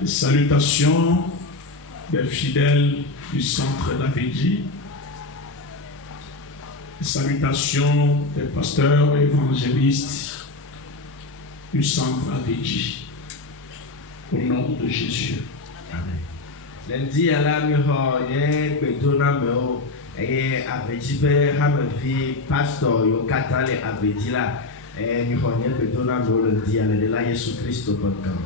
Les salutations des fidèles du centre d'Avedji. Les salutations des pasteurs et évangélistes du centre Avedji. Au nom de Jésus. Amen. Lundi à la miho ye bedona meo et Avedji be hamevi pasteur yo katale Avedji la miho ye bedona meo lundi à la Jésus Christ podcast.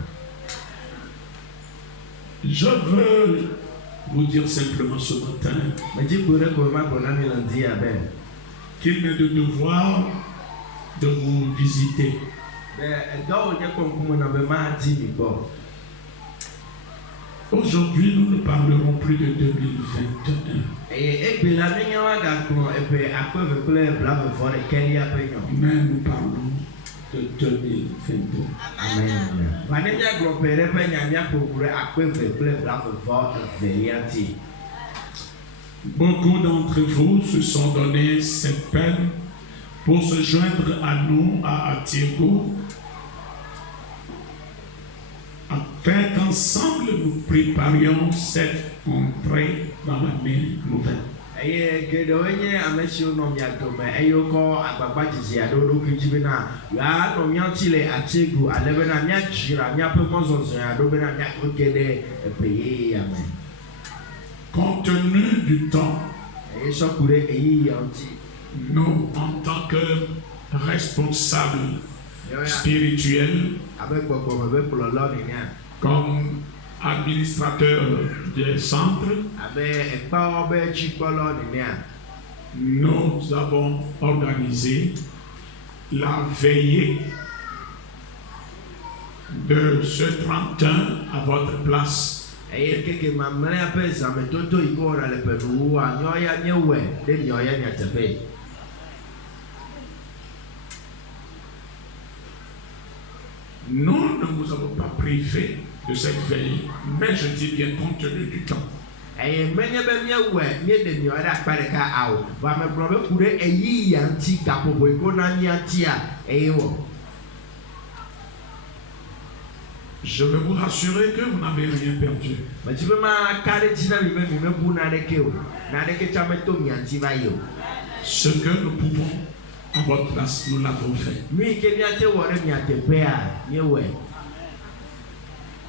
Je veux vous dire simplement ce matin qu'il m'est de devoir de vous visiter. Aujourd'hui, nous ne parlerons plus de 2021. Mais nous parlons de 2022. Amen. Beaucoup d'entre vous se sont donné cette peine pour se joindre à nous à Atiego, afin qu'ensemble nous préparions cette entrée dans l'année nouvelle. Compte tenu du temps, nous, en tant que responsables spirituels, comme administrateurs des centres, nous avons organisé la veillée de ce 31 à votre place. Nous ne vous avons pas privé de cette veille, mais je dis bien compte tenu du temps. Je veux vous rassurer que vous n'avez rien perdu. Ce que nous pouvons à votre place, nous l'avons fait.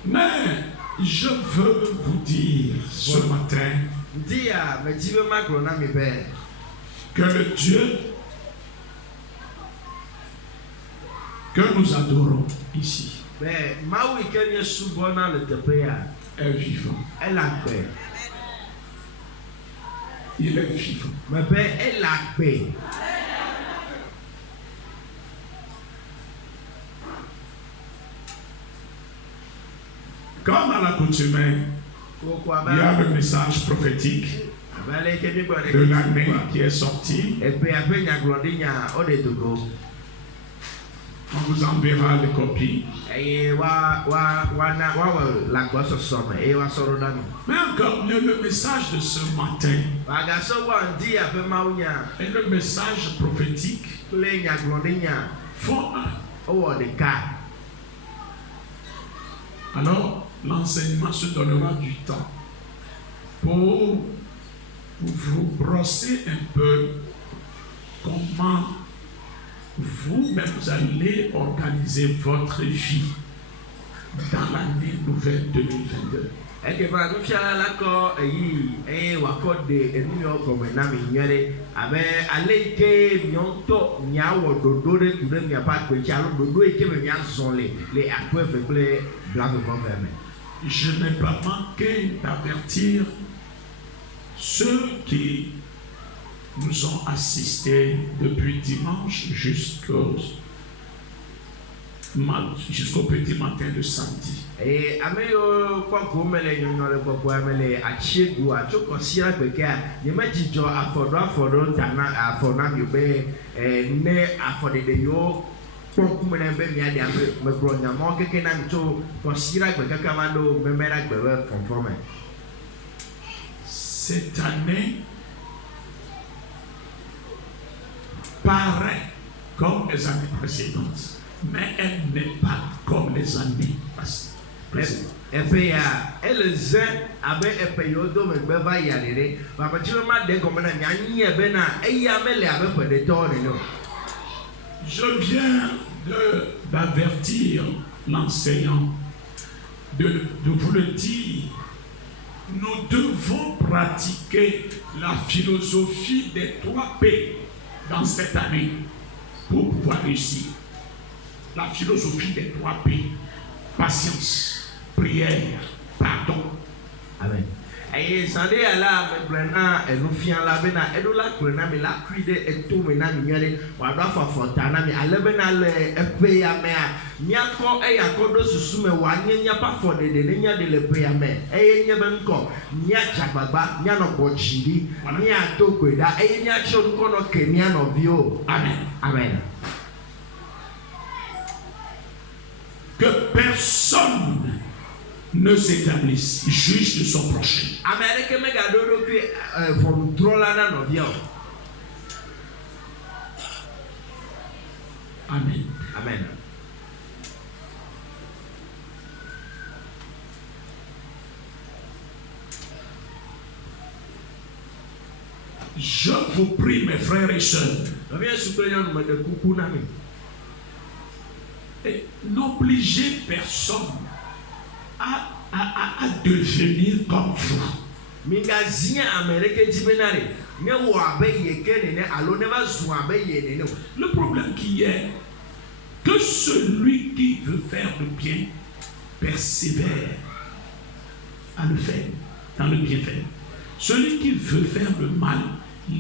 Mais je veux vous dire ce matin que le Dieu que nous adorons ici est vivant. Il est vivant. Comme à l'accoutumée, il y a le message prophétique de l'année qui est sorti. On vous enverra les copies. Mais encore mieux, le message de ce matin et le message prophétique font un. Alors, l'enseignement se donnera du temps pour vous brosser un peu comment vous-même allez organiser votre vie dans l'année nouvelle 2022. Je n'ai pas manqué d'avertir ceux qui nous ont assistés depuis dimanche jusqu'au petit matin de samedi. Cette année paraît comme les années précédentes, mais elle n'est pas comme les années passées. Et puis, elle zè avec un période me beva y aller. Papa, tu m'as dit comment on y a bena et y a mêlé avec peu de temps. Je viens d'avertir l'enseignant, de vous le dire. Nous devons pratiquer la philosophie des 3 P dans cette année pour pouvoir réussir. La philosophie des 3 P. Patience, prière, pardon. Amen. Et ça dit à la maintenant et nous fions la bena et nous la prenons mais la cuide et tout maintenant mignonne on doit faire fontana mais à la bena le paye à mer niako et yakodo susume wanye nya pas for de nya de le paye à mer et nya ben ko nya chababa nya no bochiri nya to kweda et nya chon ko no kenya no bio. Amen. Amen. Que personne ne s'établisse juge de son prochain. Amen. Amen. Je vous prie, mes frères et sœurs, et n'obligez personne à devenir comme vous. Le problème qui est que celui qui veut faire le bien persévère à le faire, dans le bien faire. Celui qui veut faire le mal,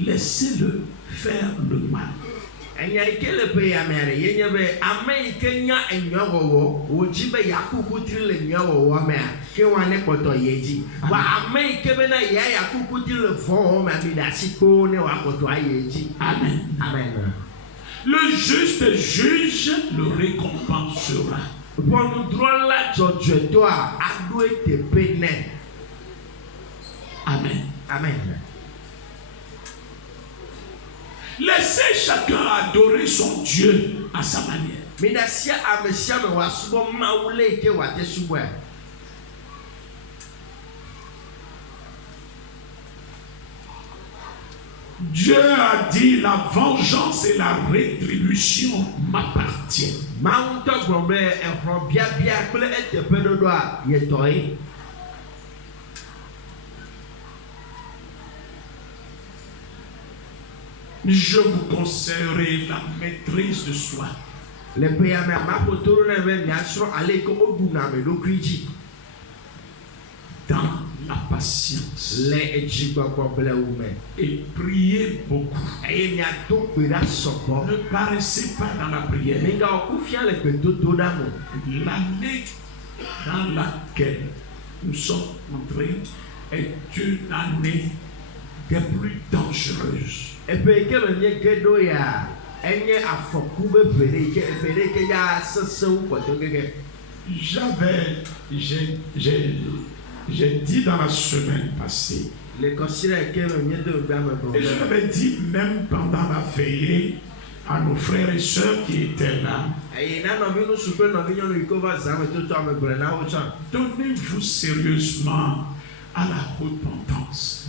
laissez-le faire le mal. Amen. Amen. Le juste juge le récompensera. Amen. Amen. Laissez chacun adorer son Dieu à sa manière. Dieu a dit la vengeance et la rétribution m'appartiennent. Je vous conseillerai la maîtrise de soi. Dans la patience. Et priez beaucoup. Ne paraissez pas dans la prière. L'année dans laquelle nous sommes entrés est une année des plus dangereuses. J'ai dit dans la semaine passée, et je l'avais dit même pendant la veillée à nos frères et sœurs qui étaient là, donnez-vous sérieusement à la repentance.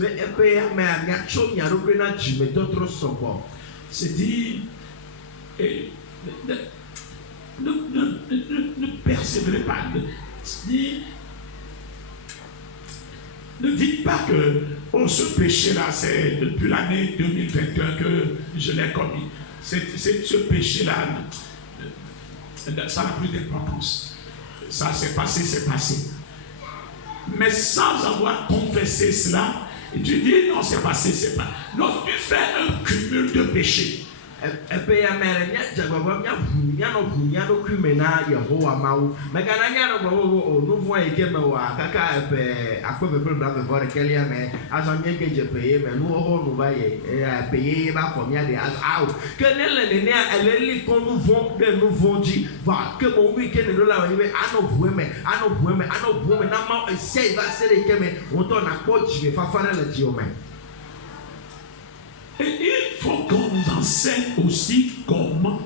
C'est-à-dire, ne persévérez pas. Ne dites pas que ce péché-là, c'est depuis l'année 2021 que je l'ai commis. Ce péché-là, ça n'a plus d'importance. Ça, c'est passé, c'est passé. Mais sans avoir confessé cela, tu dis non, c'est passé, c'est pas. Non, tu fais un cumul de péchés. Et il faut qu'on nous enseigne aussi comment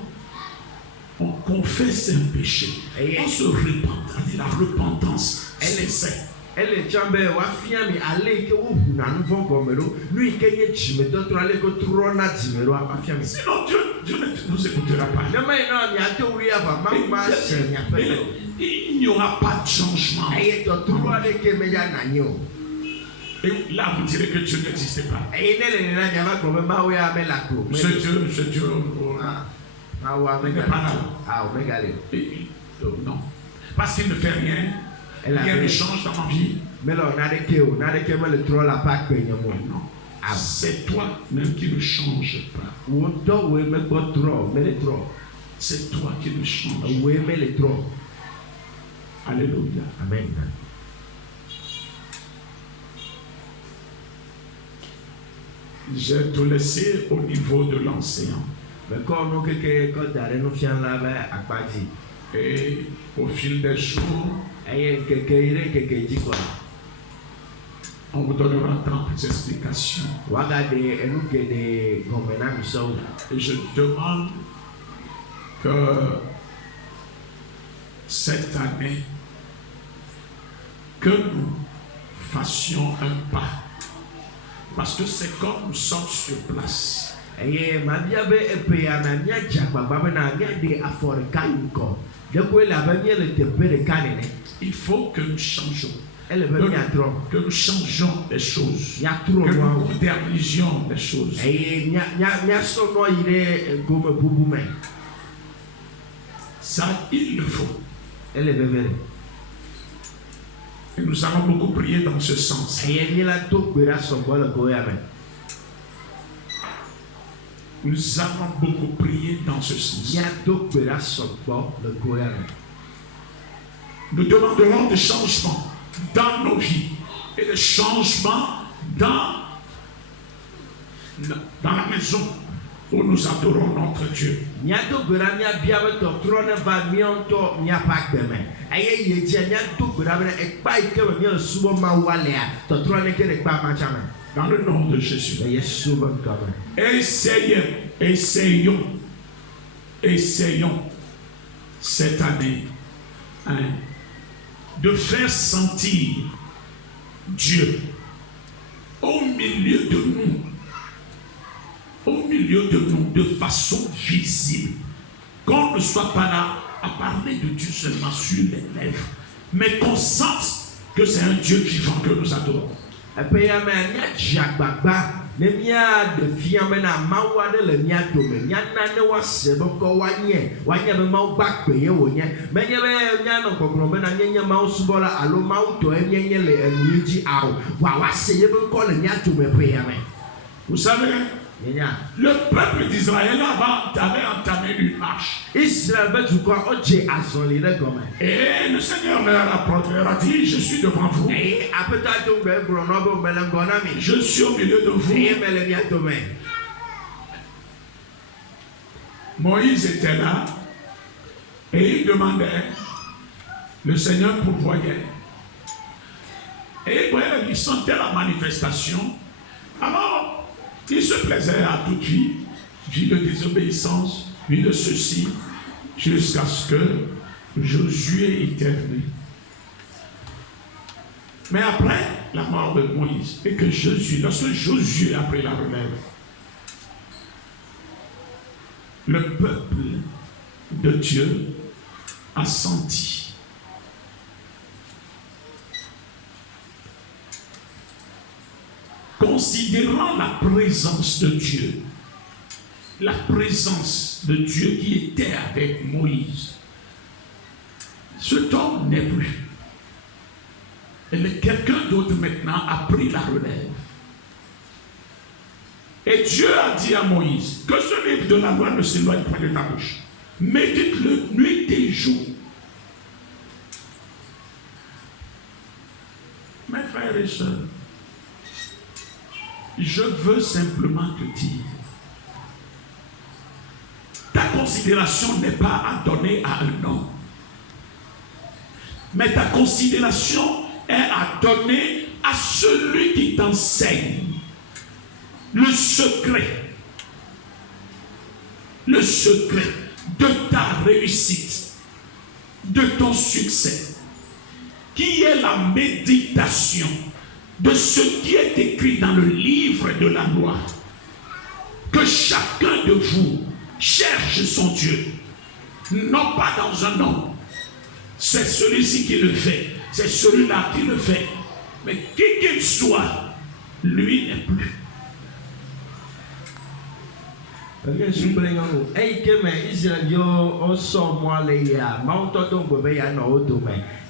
on confesse un péché, on se repent. C'est la repentance. C'est elle est chambé wa fiami ale ke wo na nvo gomero lui ke ye chime to to ale ko trona chimero a fiami sinon Dieu ne nous écoutera pas. Ne mai na mi ate uri ava ma senya pe Il n'y aura pas de changement. Aye to to ale ke me ya na nyo. Et là vous direz que Dieu n'existait pas. Aye ne le na nya ba ko me ma we a me la ko. Ce Dieu ah wa me n'est pas là. Ah o me gale. Non. Parce qu'il ne fait rien. Rien ne change dans ma vie. Mais là, on a des kéos, on a des kéos, le troll à pas que nous. Non. C'est toi-même qui ne change pas. Oui, mais pas trop, mais les trop. C'est toi qui ne change. Oui, mais les trop. Alléluia. Amen. J'ai tout laissé au niveau de l'enseignant. Mais quand nous quand d'aller nous fions là à Padi. Et au fil des jours, on vous donnera d'autres explications. Et je demande que cette année, que nous fassions un pas. Parce que c'est comme nous sommes sur place. Il faut que nous changions. Que nous changions les choses. Que nous modernisions les choses. Ça, il le faut. Et nous allons beaucoup prier dans ce sens. Nous allons beaucoup prier dans ce sens. Nous demanderons des changements dans nos vies et des changements dans la maison où nous adorons notre Dieu. Dans le nom de Jésus. Essayons cette année de faire sentir Dieu au milieu de nous de façon visible. Qu'on ne soit pas là à parler de Dieu seulement sur les lèvres, mais qu'on sente que c'est un Dieu vivant que nous adorons. Vous savez, le peuple d'Israël avait entamé une marche. Et le Seigneur leur a dit, je suis devant vous. Je suis au milieu de vous. Moïse était là et il demandait, le Seigneur pourvoyait. Et il sentait la manifestation. Alors, il se plaisait à toute vie de désobéissance, vie de ceci, jusqu'à ce que Josué était venu. Mais après la mort de Moïse, et que lorsque Josué a pris la relève, le peuple de Dieu a senti. Considérant la présence de Dieu qui était avec Moïse, cet homme n'est plus. Et quelqu'un d'autre maintenant a pris la relève. Et Dieu a dit à Moïse que ce livre de la loi ne s'éloigne pas de ta bouche. Médite-le nuit et jour. Mes frères et sœurs, je veux simplement te dire, ta considération n'est pas à donner à un homme, mais ta considération est à donner à celui qui t'enseigne le secret de ta réussite, de ton succès, qui est la méditation de ce qui est écrit dans le livre de la loi. Que chacun de vous cherche son Dieu, non pas dans un homme. C'est celui-ci qui le fait, c'est celui-là qui le fait. Mais qui qu'il soit, lui n'est plus.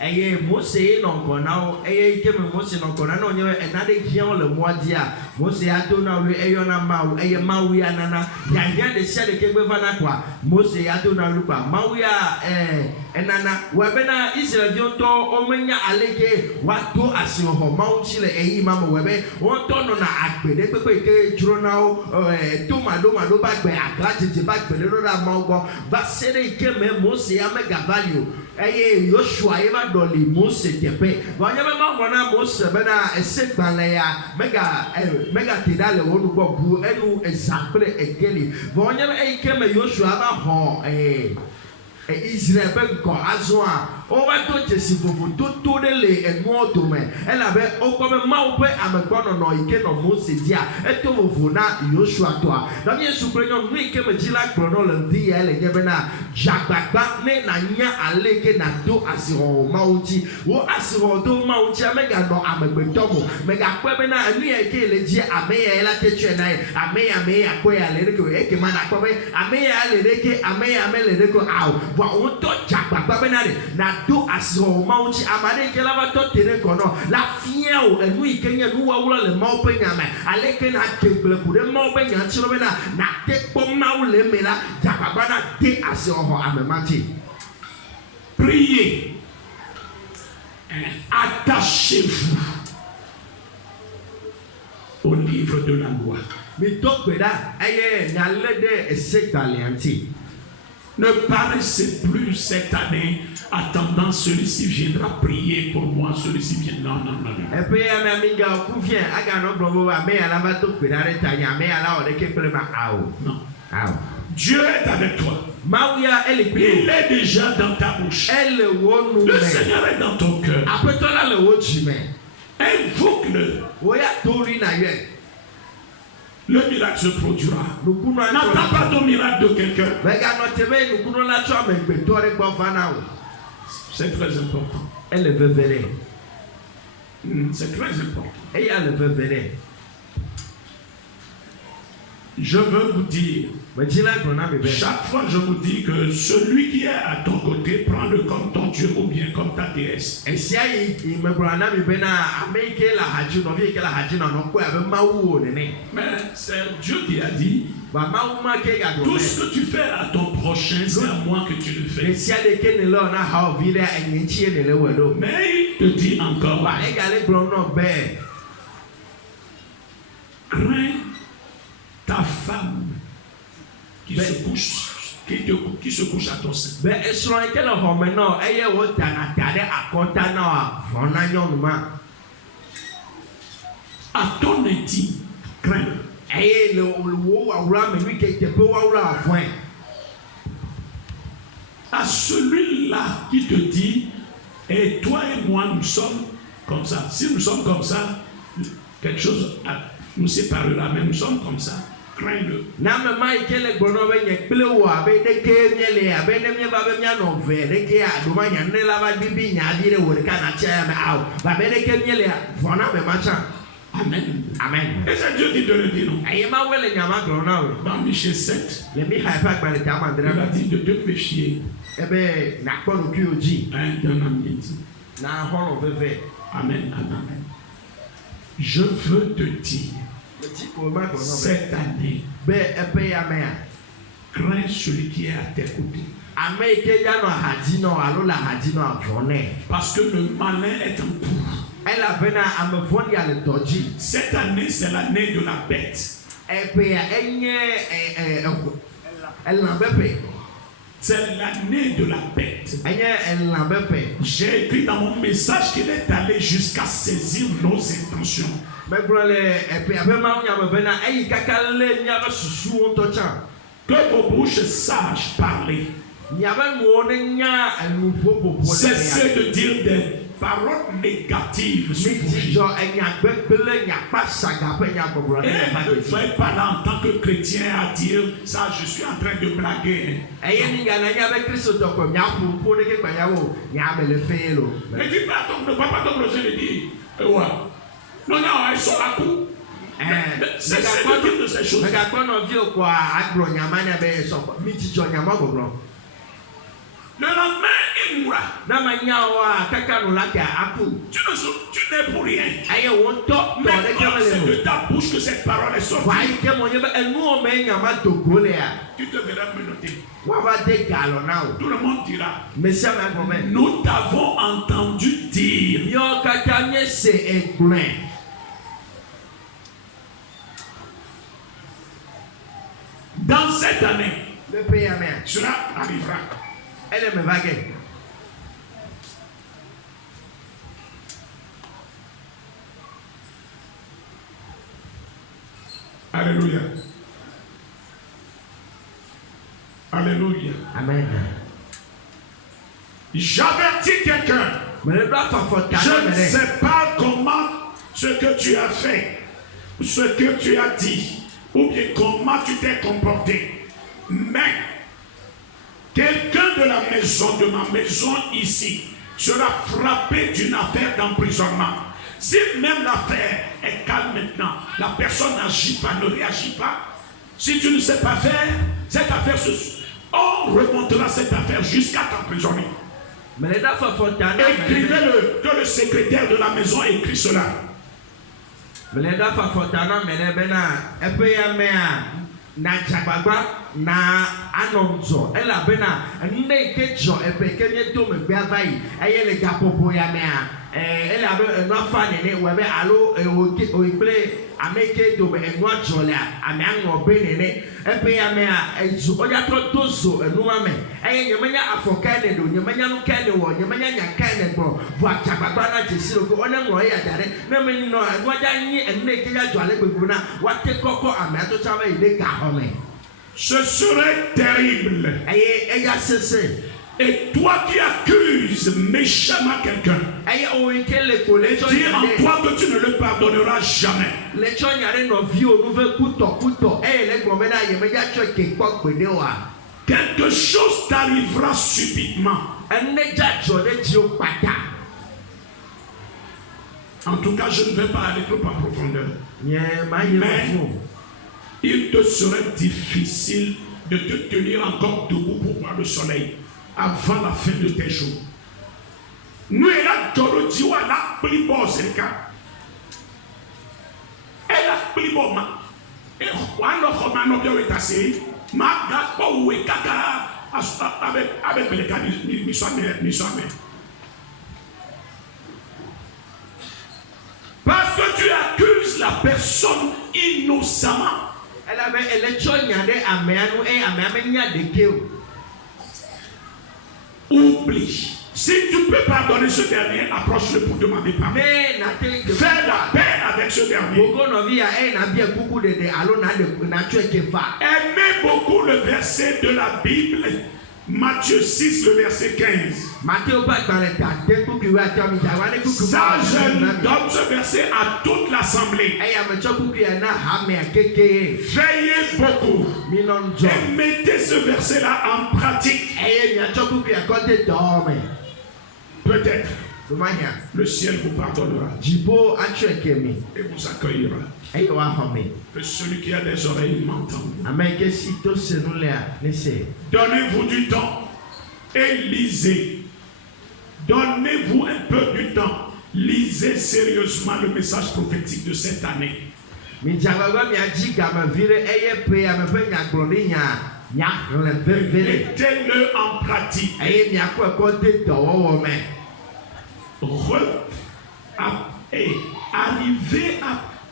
Eye Mose non kona eye keme Mose non kona no nye enade hian le moadia Mose adona we eyona mawu eye mawu ya nana ya de sia de kegbe vana kwa Mose adona lu kwa mawu ya enana we bena Israel dio to omenya aleke wato asiho mawu chile eyi mama we be won to no na agbede pepe ke juro na o to mado bagbe akla jeje bagbe le ra mawu go ba sere keme Mose ya mega value eye Joshua eva doli Mose tepe wanyama mangona Mose bena esekbanle ya mega tidale wonu gbogu enu example egeli wanyama keme Joshua ba ho Israel ben ko azwa o ba to jesi fofu to de le enu odome ela be o ko me ma o pe amegbono no ike no Mose dia eto fofu na Joshua to a na Yesu prenyo mi ke me jila gboro le ndi ele nye be na jagbagba ne na nya aleke na do asiro mauti wo asiro do mauti amega no amegbedomo mega kwe be na anu ye ke le ji ameya ela teche na ameya kwe ya le ko eke mana kwe ameya le deke ameya me le deko aw wa o to jagbagba be na do asiro mauti amade ke la va to tere kono la fia o enu ikenya nu wa wura le mau pe nyame aleke na kegle ku de mau pe nya chiro be na te po mau le mela jagbagba na te asiro priez, attachez-vous au livre de la loi. Ne paraissez plus cette année attendant celui-ci viendra prier pour moi, celui-ci vient. Non. Non. Dieu est avec toi. Il est déjà dans ta bouche. Le Seigneur est dans ton cœur. Invoque-le. Le miracle se produira. N'attends pas ton miracle de quelqu'un. C'est très important. C'est très important. Je veux vous dire, chaque fois je vous dis que celui qui est à ton côté, prends-le comme ton Dieu ou bien comme ta déesse. Mais c'est Dieu qui a dit, tout ce que tu fais à ton prochain, c'est à moi que tu le fais. Mais il te dit encore, crains ta femme qui se couche à ton sein. À ton intime, crains. À celui-là qui te dit, et toi et moi nous sommes comme ça. Si nous sommes comme ça, quelque chose nous séparera, mais nous sommes comme ça. Crains-le. Amen. Et c'est Dieu qui te le dit, non? Dans Michée 7, il a dit de te méfier. Amen. Je veux te dire, cette année, crains celui qui est à tes côtés. Parce que le malin est en cours. Cette année, c'est l'année de la bête. C'est l'année de la bête. J'ai écrit dans mon message qu'il est allé jusqu'à saisir nos intentions. que vos bouches sachent parler. Cessez de dire des paroles négatives sur vos vies. Et ne soyez pas là en tant que chrétien à dire ça, je suis en train de blaguer. Ne dis pas ne crois pas ton projet de dire, ouais. Non, ils sont à coup. Cessez de dire de ces choses. Le lendemain, il mourra. Tu n'es pour rien. Mais c'est de ta bouche que cette parole est sortie. Tu te verras menotter. Tout le monde dira. Nous t'avons entendu dire. Dans cette année, cela arrivera. Elle est me vague. Alléluia. Alléluia. Amen. J'avertis quelqu'un. Je ne sais pas comment ce que tu as fait, ce que tu as dit, ou bien comment tu t'es comporté. Mais quelqu'un de la maison, de ma maison ici, sera frappé d'une affaire d'emprisonnement. Si même l'affaire est calme maintenant, la personne n'agit pas, ne réagit pas. Si tu ne sais pas faire, cette affaire, on remontera cette affaire jusqu'à t'emprisonner. Écrivez-le, que le secrétaire de la maison écrit cela. Na jagbagba na anonzo ela bena nne kejo ebekemie to megbe avayi ayele gapopo ya mea ela be enwafa nene webe alo oiple ameke do be enwajola ame ango be nene ebe ya mea ezu oya to dozo enuma me aye nyemanya afoka ne do nyemanya no ka ne wo nyemanya nyanka ne gbo bu ajagbagba na jesiro ko one ngo ya dare na me no enwaja nyi enne keja jole gbegbu na wate koko ame to chawe ile ga home. Ce serait terrible. Et toi qui accuses méchamment quelqu'un, dis en toi que tu ne le pardonneras jamais. Quelque chose t'arrivera subitement. En tout cas, je ne vais pas aller trop en profondeur. Mais il te serait difficile de te tenir encore debout pour voir le soleil avant la fin de tes jours. Nous, elle a dit à la plus beau, c'est le cas. Elle a plus beau, et on a bien assez. Ma gâte pas où est caca avec les gars, ni jamais. Parce que tu accuses la personne innocemment. Oublie. Si tu peux pardonner ce dernier, approche-le pour demander pardon. Fais la paix avec ce dernier. Aimez beaucoup le verset de la Bible, Matthieu 6, le verset 15. Ça, je donne ce verset à toute l'assemblée. Veillez beaucoup et mettez ce verset-là en pratique. Peut-être le ciel vous pardonnera et vous accueillera. Que celui qui a des oreilles m'entende. Donnez-vous du temps et lisez. Donnez-vous un peu du temps. Lisez sérieusement le message prophétique de cette année. Mettez-le en pratique. Arrivez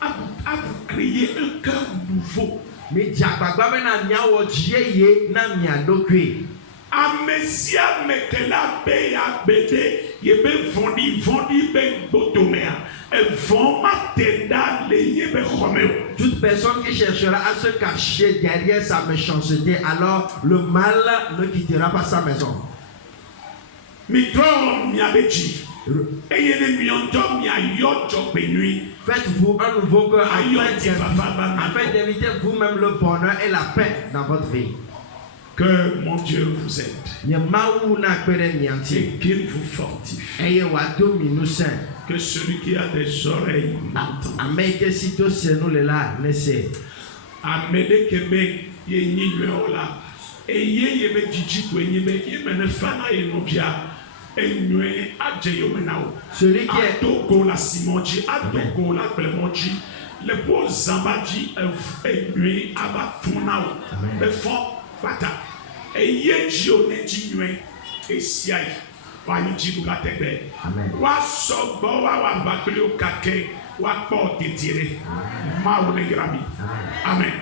à vous créer un cœur nouveau. Amesia metela be ya bede ye be vondi be botomea e Toute personne qui cherchera à se cacher derrière sa méchanceté, alors le mal ne quittera pas sa maison. Faites-vous un nouveau cœur afin d'éviter vous-même le bonheur et la paix dans votre vie. Que mon Dieu vous aide et qu'il vous fortifie. Que celui qui a des oreilles m'entende. Amede kebe ye nyiwe ola. Eye ye be jiji kwe ye be ye mene fana ye nobia. Enwe adje yo menao. Celui qui est Adoko la simonji, adoko la plemonji. Le beau zambaji enwe aba funao. Le fond bata. Eye jio ne jinwe esiai. Wani jibu la tebe. Wa sobo wa bakle o kake. Wa po titire. Ma one grami. Amen.